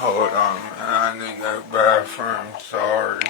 Hold on, man. I need to go to the bathroom. Sorry.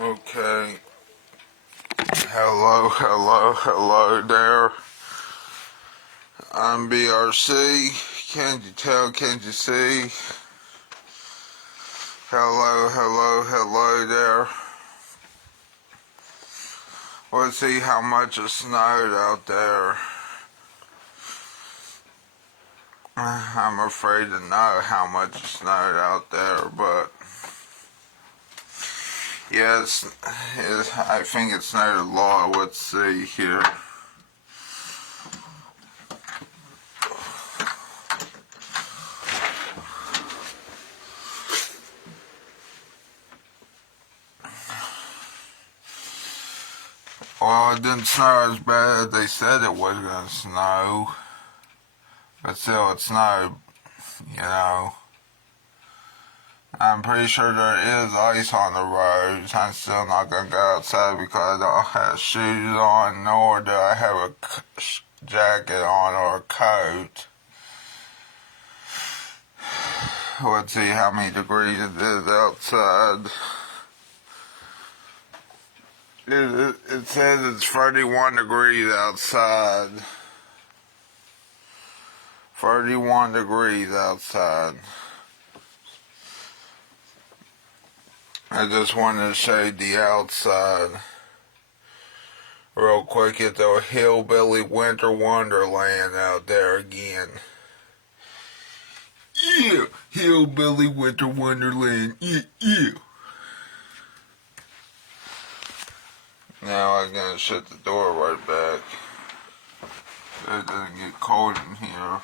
Okay. Hello there. I'm BRC. Can't you tell? Can't you see? Hello there. Let's see how much it snowed out there. I'm afraid to know how much it snowed out there, but yes, I think it snowed a lot. Let's see here. Well, it didn't snow as bad as they said it was going to snow, but still it snowed, you know. I'm pretty sure there is ice on the roads. I'm still not going to go outside because I don't have shoes on, nor do I have a jacket on or a coat. Let's see how many degrees it is outside. It says it's 31 degrees outside. 31 degrees outside. I just wanted to show you the outside real quick. It's a hillbilly winter wonderland out there again. Yeah, hillbilly winter wonderland. Yeah. Now I'm gonna shut the door right back so it doesn't get cold in here.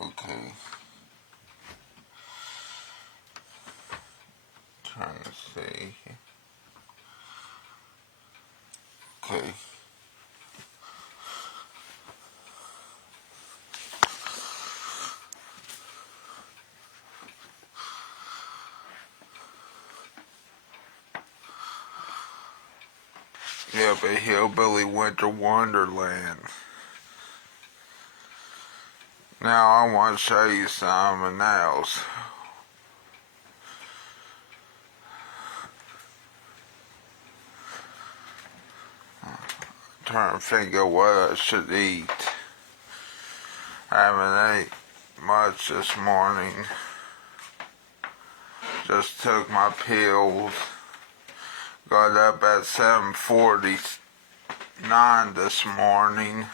Okay. Trying to see. Okay. Yep, a hillbilly winter wonderland. Now I want to show you something else. Trying to figure what I should eat. I haven't ate much this morning. Just took my pills. Got up at 7:49 this morning,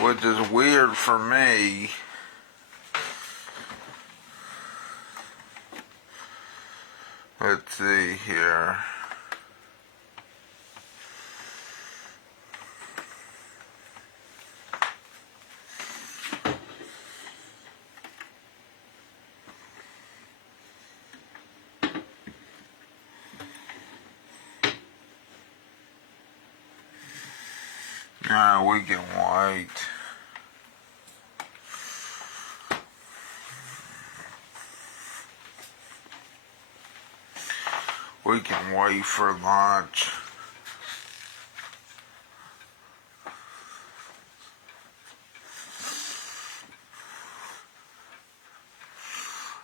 which is weird for me. Let's see here. We can wait. We can wait for lunch.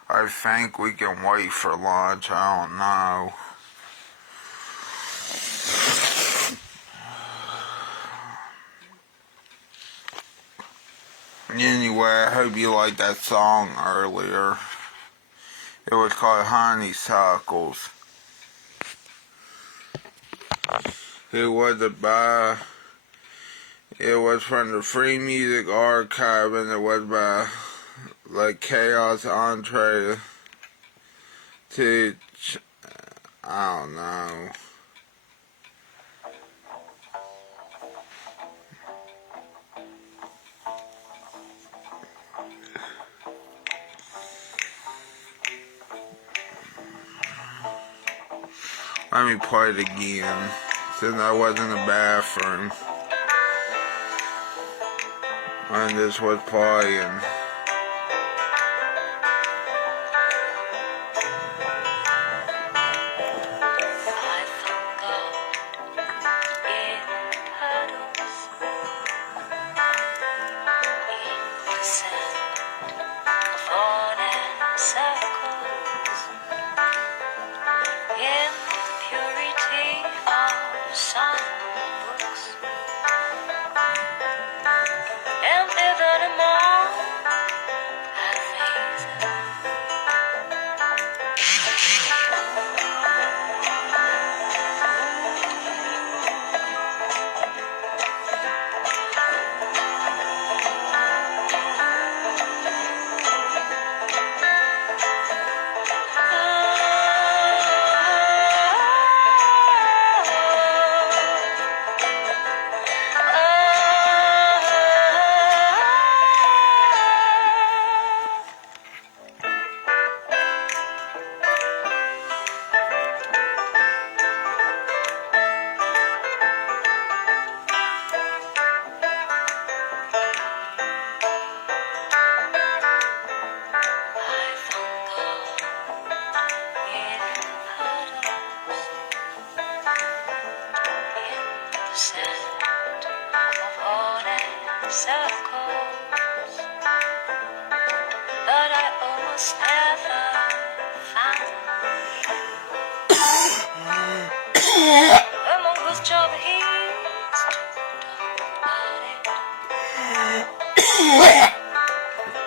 I think we can wait for lunch. I don't know. Anyway, I hope you liked that song earlier. It was called Honeysuckles. It was from the Free Music Archive, and it was by like Chaos Entree to I don't know. Let me play it again, since I was in the bathroom when this was playing.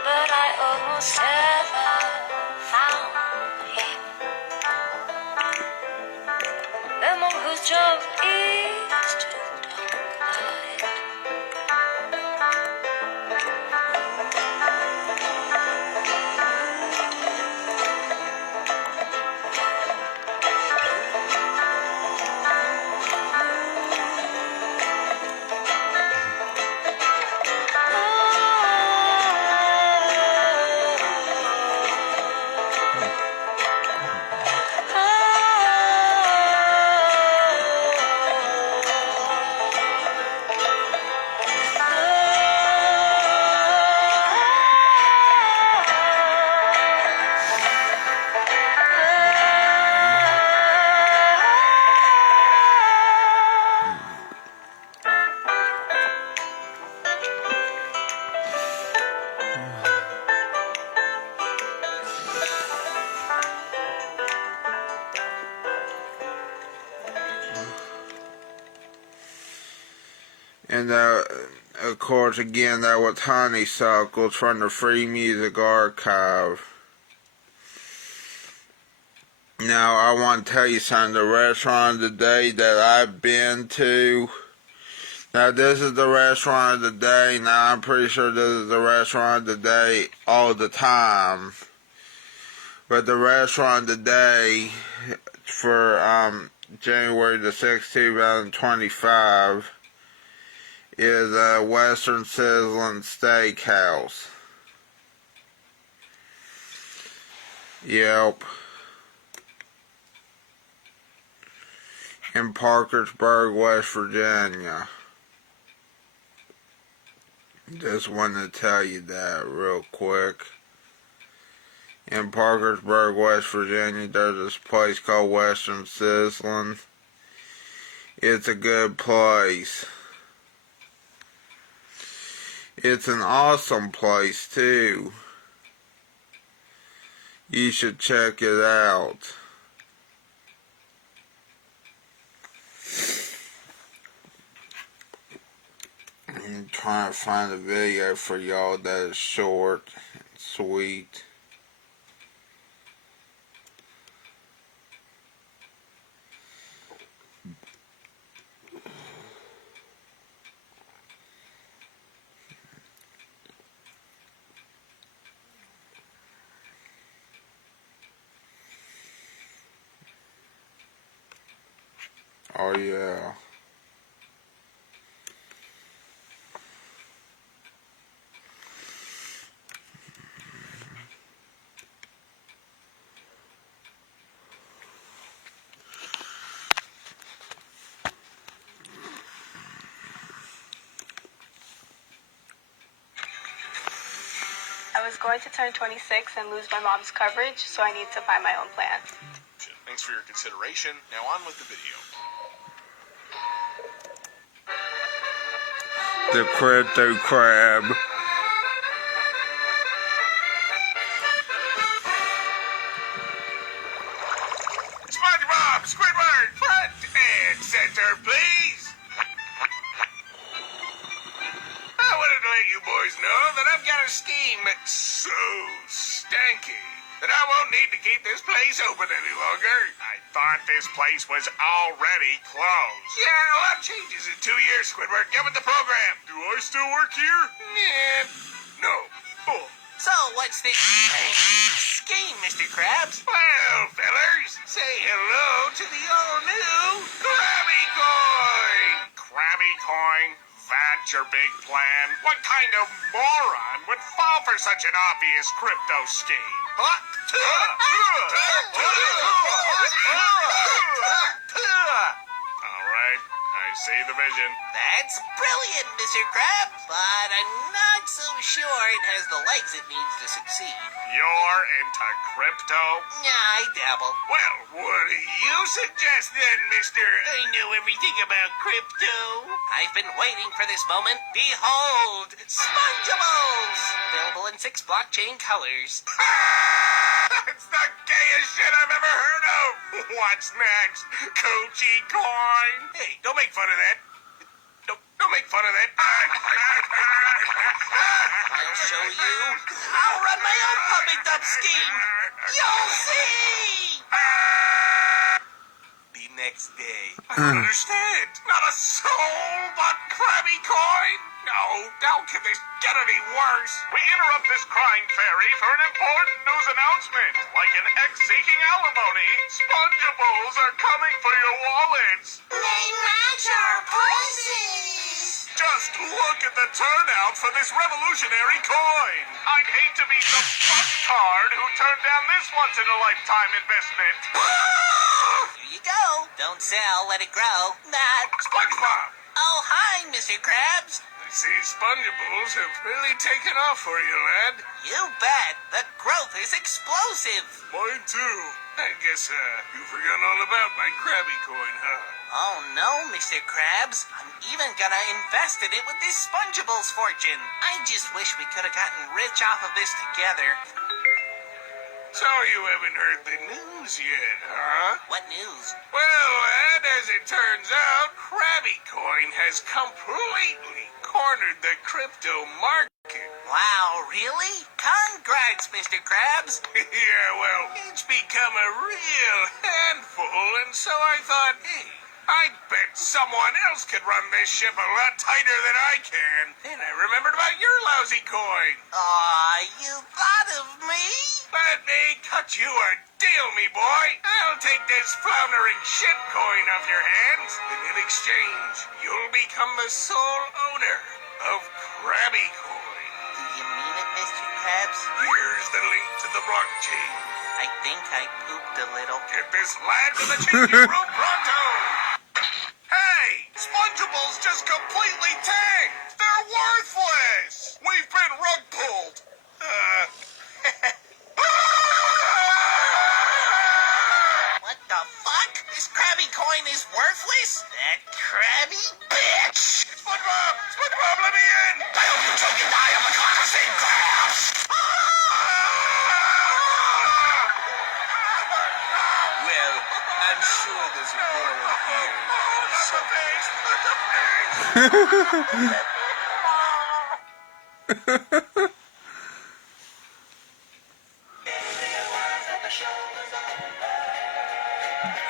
But I almost never found him. And of course, again, that was Honeysuckles from the Free Music Archive. Now, I want to tell you something. The restaurant of the day that I've been to. Now, this is the restaurant of the day. Now, I'm pretty sure this is the restaurant of the day all the time. But the restaurant of the day for January the 6th, 2025 is a Western Sizzling Steakhouse. Yep. In Parkersburg, West Virginia. Just wanted to tell you that real quick. In Parkersburg, West Virginia, there's this place called Western Sizzling. It's a good place. It's an awesome place, too. You should check it out. I'm trying to find a video for y'all that is short and sweet. Oh yeah. I was going to turn 26 and lose my mom's coverage, so I need to find my own plan. Thanks for your consideration. Now on with the video. The crypto crab. SpongeBob, Squidward, front and center, please. I wanted to let you boys know that I've got a scheme so stanky that I won't need to keep this place open any longer. I thought this place was already closed. Yeah, a lot changes in 2 years, Squidward. Get with the program. Do I still work here? No. Oh. So, what's this scheme, Mr. Krabs? Well, fellers, say hello to the all-new Krabby Coin. Krabby Coin? That's your big plan? What kind of moron would fall for such an obvious crypto scheme? All right, I see the vision. That's brilliant, Mr. Krabs, but I'm not so sure it has the legs it needs to succeed. You're into crypto? Yeah, I dabble. Well, what do you suggest then, mister? I know everything about crypto. I've been waiting for this moment. Behold, Spongeables! Available in 6 blockchain colors. It's the gayest shit I've ever heard of. What's next? Coochie coin? Hey, don't make fun of that. Don't make fun of that. I'll show you. I'll run my own puppet up scheme. You'll see! The next day. I don't understand. Not a soul but Krabby Coin? No, how can this get any worse? We interrupt this crying fairy for an important news announcement. Like an ex seeking alimony, Spongeables are coming for your wallets. They match our pussies! Just look at the turnout for this revolutionary coin. I'd hate to be the fucktard who turned down this once-in-a-lifetime investment. Here you go. Don't sell, let it grow. That. SpongeBob! Oh, hi, Mr. Krabs. I see Spongeables have really taken off for you, lad. You bet. The growth is explosive. Mine too. I guess, you forgot all about my Krabby Coin, huh? Oh, no, Mr. Krabs. I'm even gonna invest in it with this Spongeables fortune. I just wish we could have gotten rich off of this together. So you haven't heard the news yet, huh? What news? Well, lad, as it turns out, Krabby Coin has completely cornered the crypto market. Wow, really? Congrats, Mr. Krabs. Yeah, well, it's become a real handful, and so I thought, hey, I bet someone else could run this ship a lot tighter than I can. Then I remembered about your lousy coin. Aw, you thought of me? Let me cut you a deal, me boy. I'll take this floundering shit coin off your hands, and in exchange, you'll become the sole owner of Krabby Coin. Do you mean it, Mr. Krabs? Here's the link to the blockchain. I think I pooped a little. Get this lad to the changing room pronto! Hey! Spongeables just completely tanked! They're worthless! We've been rug pulled! What the fuck? This Krabby Coin is worthless? That Krabby bitch! SpongeBob! SpongeBob, let me in! I hope you choke and die of the glyphosate crabs! Well, I'm sure there's a moral here.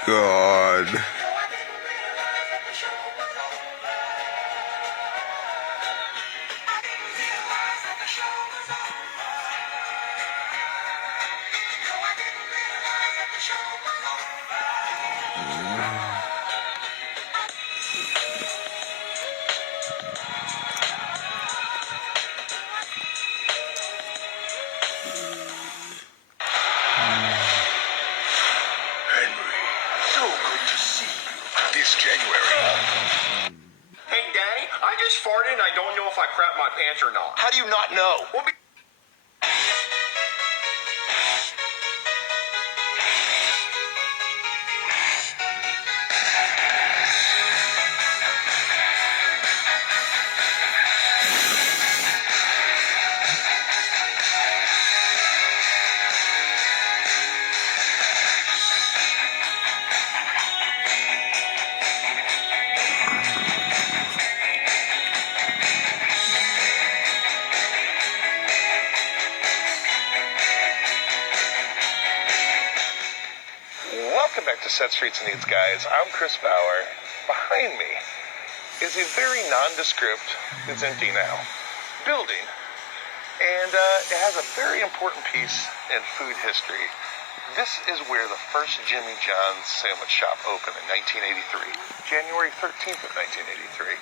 God. This January. Hey, Daddy, I just farted and I don't know if I crapped my pants or not. How do you not know? Well, Welcome back to Set Streets Needs, guys. I'm Chris Bauer. Behind me is a very nondescript, it's empty now, building. And it has a very important piece in food history. This is where the first Jimmy John's sandwich shop opened in 1983, January 13th of 1983.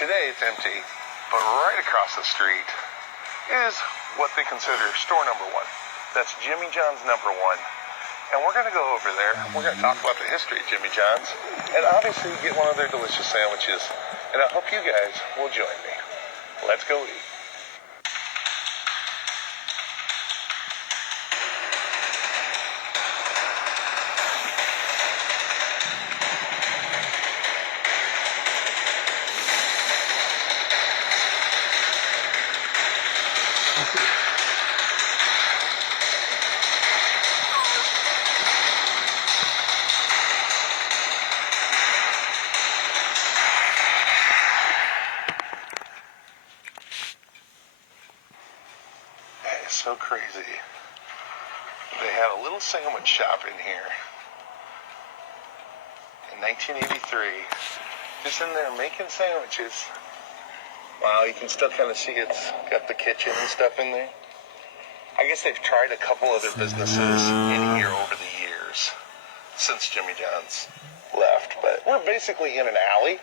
Today it's empty, but right across the street is what they consider store number one. That's Jimmy John's number one. And we're going to go over there. We're going to talk about the history of Jimmy John's and obviously get one of their delicious sandwiches. And I hope you guys will join me. Let's go eat. So crazy. They had a little sandwich shop in here in 1983, just in there making sandwiches. Wow, you can still kind of see it's got the kitchen and stuff in there. I guess they've tried a couple other businesses in here over the years since Jimmy John's left, but we're basically in an alley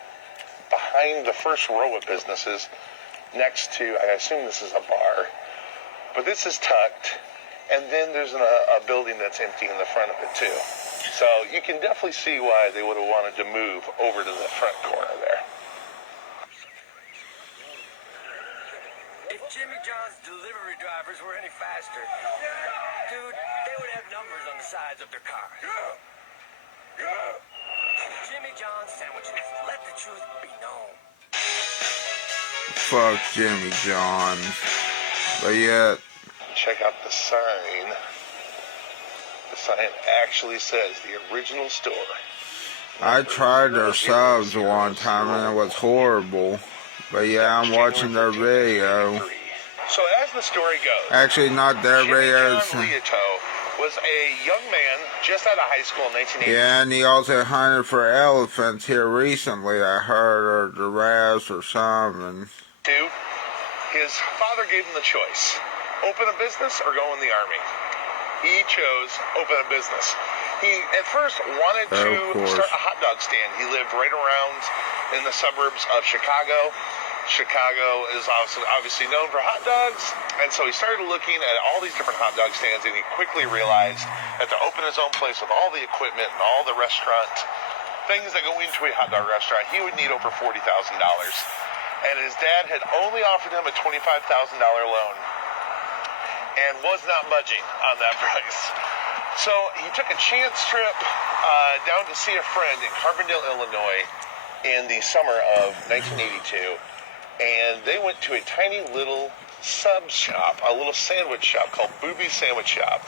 behind the first row of businesses next to, I assume this is a bar. But this is tucked, and then there's a building that's empty in the front of it, too. So you can definitely see why they would have wanted to move over to the front corner there. If Jimmy John's delivery drivers were any faster, dude, they would have numbers on the sides of their cars. Jimmy John's sandwiches, let the truth be known. Fuck Jimmy John's. But yet, Check out the sign The sign actually says the original store. I tried their subs one time and it was horrible. But yeah, I'm watching their video. So as the story goes, Actually, not their Jimmy videos. John Leoto was a young man just out of high school in 1980. Yeah, and he also hunted for elephants here recently, I heard, or giraffes or something. His father gave him the choice: open a business or go in the army. He chose open a business. He at first wanted to start a hot dog stand. He lived right around in the suburbs of Chicago. Chicago is also obviously known for hot dogs, and so he started looking at all these different hot dog stands, and he quickly realized that to open his own place with all the equipment and all the restaurant things that go into a hot dog restaurant, he would need over $40,000. And his dad had only offered him a $25,000 loan and was not budging on that price. So he took a chance trip down to see a friend in Carbondale, Illinois in the summer of 1982. And they went to a tiny little sub shop, a little sandwich shop called Booby's Sandwich Shop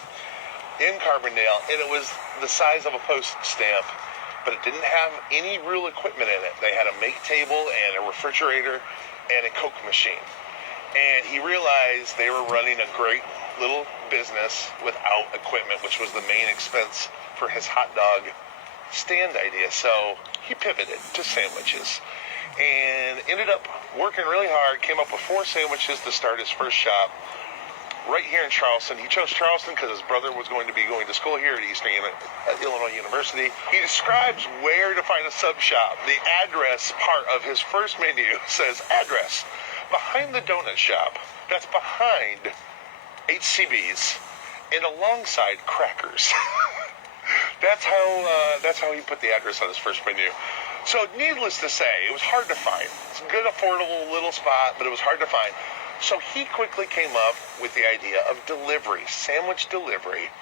in Carbondale. And it was the size of a post stamp, but it didn't have any real equipment in it. They had a make table and a refrigerator and a Coke machine. And he realized they were running a great little business without equipment, which was the main expense for his hot dog stand idea. So he pivoted to sandwiches and ended up working really hard, came up with 4 sandwiches to start his first shop right here in Charleston. He chose Charleston because his brother was going to be going to school here at Eastern Illinois University. He describes where to find a sub shop. The address part of his first menu says, address, behind the donut shop. That's behind HCB's and alongside Crackers. That's how he put the address on his first menu. So needless to say, it was hard to find. It's a good, affordable little spot, but it was hard to find. So he quickly came up with the idea of delivery, sandwich delivery.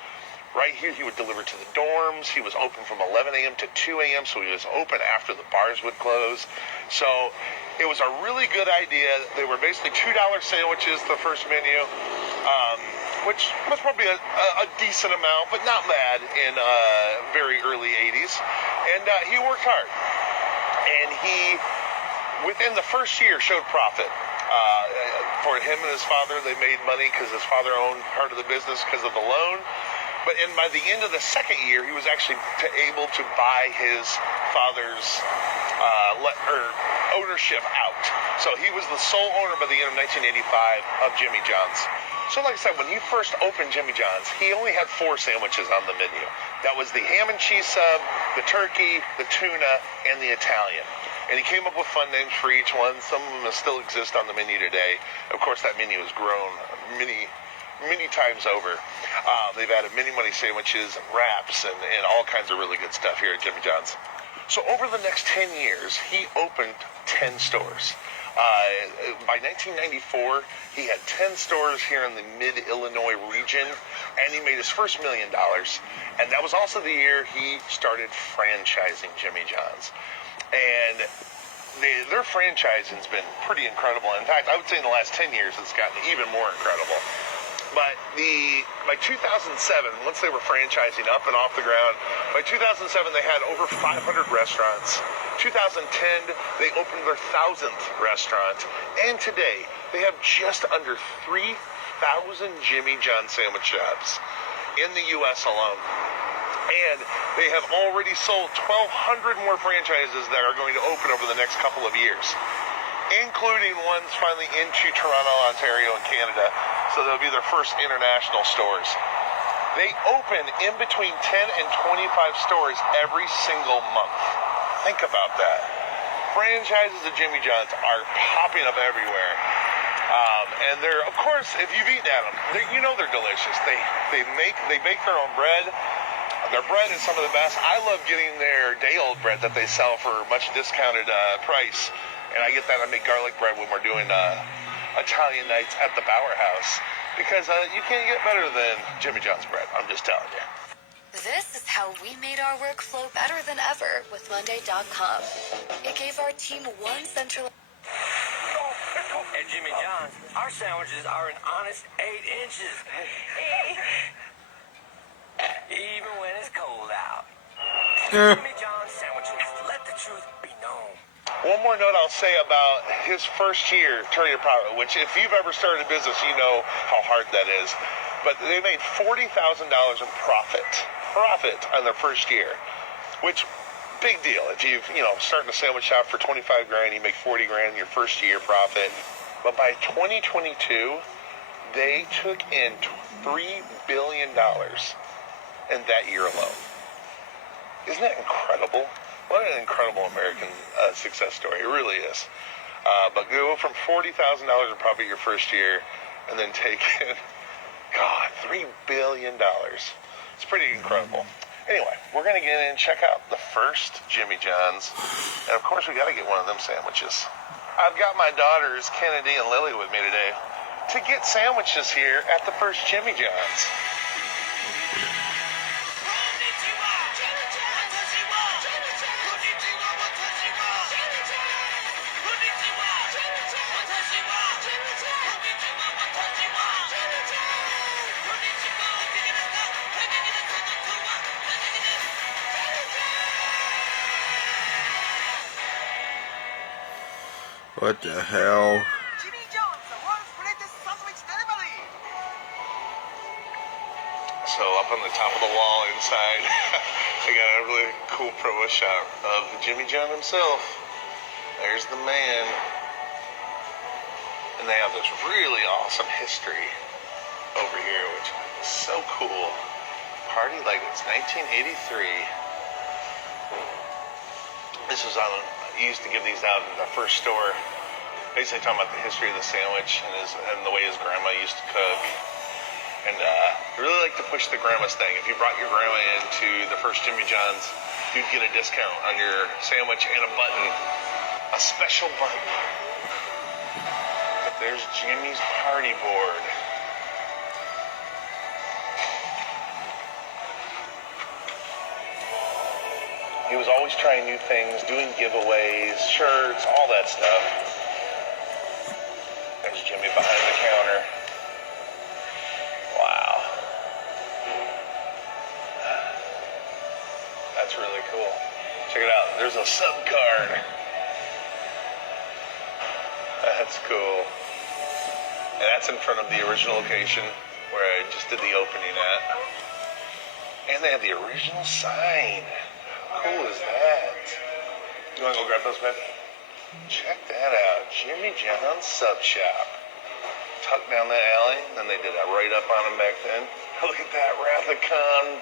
Right here, he would deliver to the dorms. He was open from 11 a.m. to 2 a.m., so he was open after the bars would close. So it was a really good idea. They were basically $2 sandwiches, the first menu, which was probably a decent amount, but not bad in very early 80s. And he worked hard. And he, within the first year, showed profit. For him and his father, they made money because his father owned part of the business because of the loan. But by the end of the second year, he was actually able to buy his father's ownership out. So he was the sole owner by the end of 1985 of Jimmy John's. So like I said, when he first opened Jimmy John's, he only had 4 sandwiches on the menu. That was the ham and cheese sub, the turkey, the tuna, and the Italian. And he came up with fun names for each one. Some of them still exist on the menu today. Of course, that menu has grown many times over. They've added many sandwiches and wraps and all kinds of really good stuff here at Jimmy John's. So over the next 10 years, he opened 10 stores. By 1994, he had 10 stores here in the mid-Illinois region, and he made his first $1 million. And that was also the year he started franchising Jimmy John's. And their franchising has been pretty incredible. In fact, I would say in the last 10 years, it's gotten even more incredible. But by 2007, once they were franchising up and off the ground, by 2007 they had over 500 restaurants. 2010 they opened their 1,000th restaurant, and today they have just under 3,000 Jimmy John sandwich shops in the U.S. alone. And they have already sold 1,200 more franchises that are going to open over the next couple of years, including ones finally into Toronto, Ontario, and Canada. So they'll be their first international stores. They open in between 10 and 25 stores every single month. Think about that. Franchises of Jimmy John's are popping up everywhere. And they're, of course, if you've eaten at them, you know they're delicious. They bake their own bread. Their bread is some of the best. I love getting their day-old bread that they sell for a much discounted price. And I get that. I make garlic bread when we're doing Italian nights at the Bauer House, because you can't get better than Jimmy John's bread. I'm just telling you. This is how we made our workflow better than ever with Monday.com. It gave our team one central. At Jimmy John's, our sandwiches are an honest 8 inches. even when it's cold out. Yeah. Jimmy John's sandwiches. Let the truth be known. One more note I'll say about his first year turning a profit, which if you've ever started a business, you know how hard that is. But they made $40,000 in profit on their first year, which big deal. If you've, starting a sandwich shop for 25 grand, you make 40 grand your first year profit. But by 2022, they took in $3 billion in that year alone. Isn't that incredible? What an incredible American success story. It really is. But go from $40,000 in profit your first year and then take in, $3 billion. It's pretty incredible. Anyway, we're going to get in and check out the first Jimmy John's. And of course, we got to get one of them sandwiches. I've got my daughters, Kennedy and Lily, with me today to get sandwiches here at the first Jimmy John's. What the hell? Jimmy John's, the world's greatest sandwich delivery. So up on the top of the wall inside, I got a really cool promo shot of Jimmy John himself. There's the man. And they have this really awesome history over here, which is so cool. Party like it's 1983. This was on, he used to give these out in the first store. Basically talking about the history of the sandwich and the way his grandma used to cook. And I really like to push the grandma's thing. If you brought your grandma into the first Jimmy John's, you'd get a discount on your sandwich and a button. A special button. But there's Jimmy's party board. He was always trying new things, doing giveaways, shirts, all that stuff. There's Jimmy behind the counter. Wow. That's really cool. Check it out. There's a sub card. That's cool. And that's in front of the original location where I just did the opening at. And they have the original sign. How cool is that? You want to go grab those, man? Check that out. Jimmy John's Sub Shop. Tucked down that alley. Then they did a right up on him back then. Look at that Wrath of Khan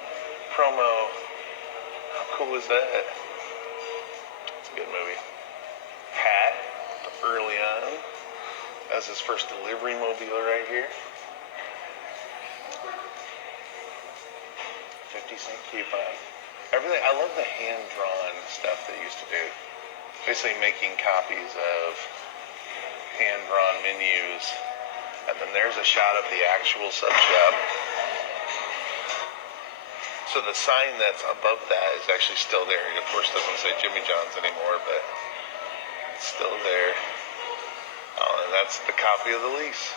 promo. How cool is that? It's a good movie. Pat, early on. That's his first delivery mobile right here. 50-cent coupon. Everything. I love the hand-drawn stuff they used to do. Basically making copies of hand-drawn menus. And then there's a shot of the actual sub shop. So the sign that's above that is actually still there. It of course doesn't say Jimmy John's anymore, but it's still there. Oh, and that's the copy of the lease.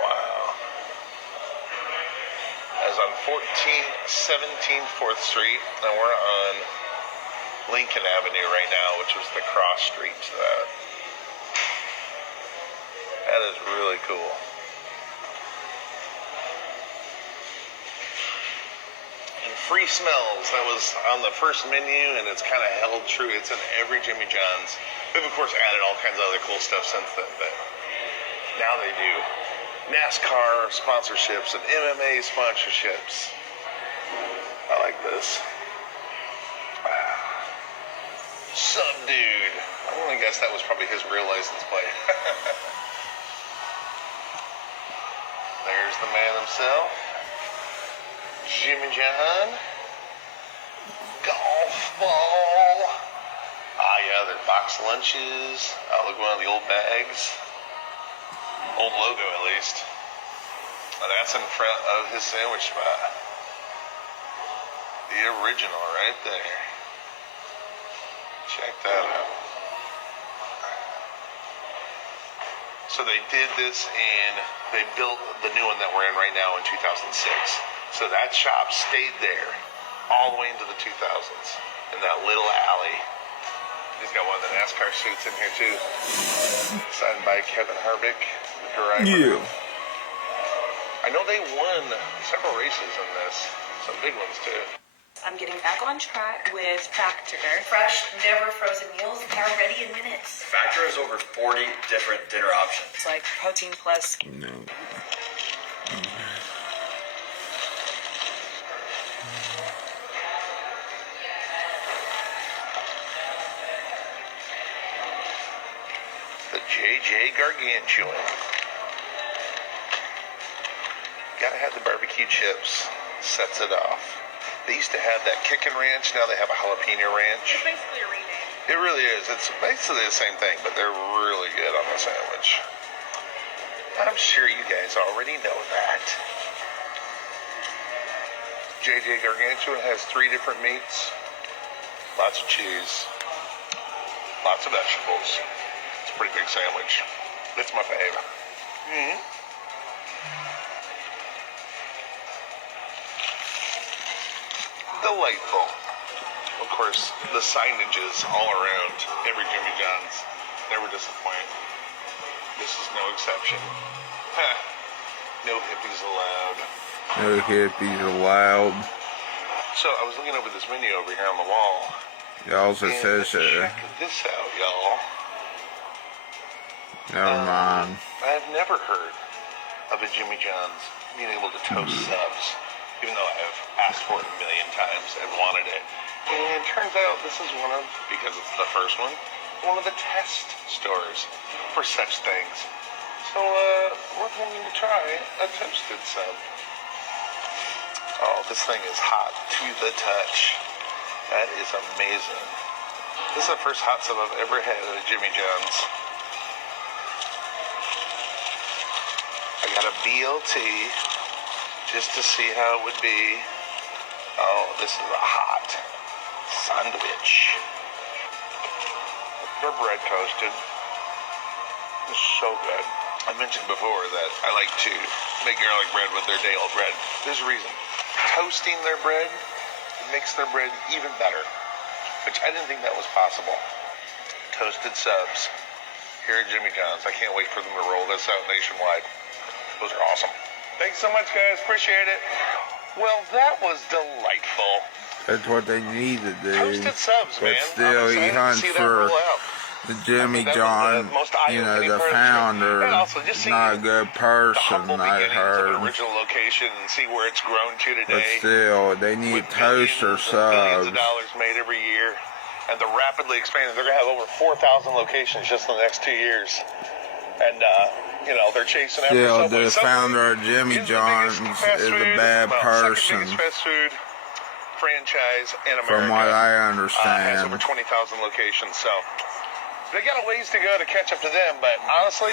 Wow. As on 17 4th Street, and we're on Lincoln Avenue right now, which was the cross street to that. That is really cool. And free smells, that was on the first menu, and it's kind of held true. It's in every Jimmy John's. They've, of course, added all kinds of other cool stuff since then, but now they do NASCAR sponsorships and MMA sponsorships. I like this. Subdude. I'm gonna guess that was probably his real license plate. There's the man himself. Jimmy John. Golf ball. Ah, yeah, they're box lunches. Oh, look, one of the old bags. Old logo, at least. And that's in front of his sandwich spot. The original right there. Check that out. So they did this and they built the new one that we're in right now in 2006. So that shop stayed there all the way into the 2000s in that little alley. He's got one of the NASCAR suits in here too. Signed by Kevin Harvick, the driver. Yeah. I know they won several races in this. Some big ones too. I'm getting back on track with Factor. Fresh, never frozen meals, now ready in minutes. Factor has over 40 different dinner options. It's like protein plus. No. The JJ Gargantuan. Gotta have the barbecue chips. Sets it off. They used to have that kickin' ranch. Now they have a jalapeno ranch. It's basically a remake. It really is. It's basically the same thing, but they're really good on the sandwich. I'm sure you guys already know that. JJ Gargantuan has 3 different meats. Lots of cheese. Lots of vegetables. It's a pretty big sandwich. It's my fave. Delightful. Of course, the signages all around every Jimmy John's never disappoint. This is no exception. No hippies allowed. No hippies allowed. So I was looking over this menu over here on the wall. It also and says check this out, y'all. never mind. I've never heard of a Jimmy John's being able to toast subs, even though I've asked for it a million times and wanted it. And it turns out this is one of, because it's the first one of the test stores for such things. So, we're going to try a toasted sub. Oh, this thing is hot to the touch. That is amazing. This is the first hot sub I've ever had at a Jimmy John's. I got a BLT just to see how it would be. Oh, this is a hot sandwich. Their bread toasted. It's so good. I mentioned before that I like to make garlic bread with their day-old bread. There's a reason. Toasting their bread makes their bread even better, which I didn't think that was possible. Toasted subs here at Jimmy John's. I can't wait for them to roll this out nationwide. Those are awesome. Thanks so much, guys. Appreciate it. Well, that was delightful. That's what they need to do. Toasted subs, But man. still, he hunts for the Jimmy John, the founder, and also just see not a good the person, humble I beginnings of heard. an original location and see where it's grown to But today. still, they need With toaster billions and billions subs. of dollars made every year, and they're rapidly expanding. They're gonna have over 4,000 locations just in the next 2 years, and they're chasing after Still, Subway. the Subway founder of Jimmy is the John's biggest fast is a food- bad second person, biggest fast food franchise in America. from what I Has over understand. 20,000 locations, so they got a ways to go to catch up to them. But honestly,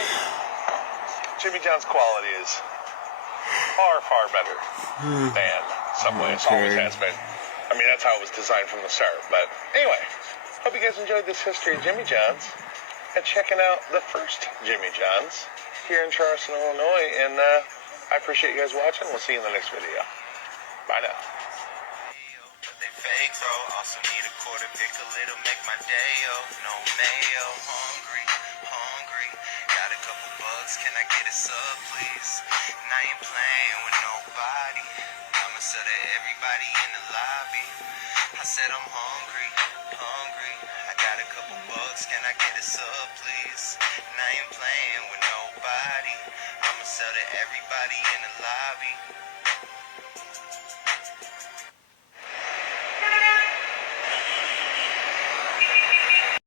Jimmy John's quality is far, far better than Subway. It always has been. I mean, that's how it was designed from the start. But anyway, hope you guys enjoyed this history of Jimmy John's and checking out the first Jimmy John's here in Charleston, Illinois. And I appreciate you guys watching. We'll see you in the next video. Bye now. They fake though, also need a quarter pick a little, make my day, oh, no mayo, hungry, got a couple bucks, can I get a sub please, and I ain't playing with nobody, I'ma sell to everybody in the lobby, I said I'm hungry, I got a couple bucks, can I get a sub please, and I ain't playing with nobody, I'ma sell to everybody in the lobby.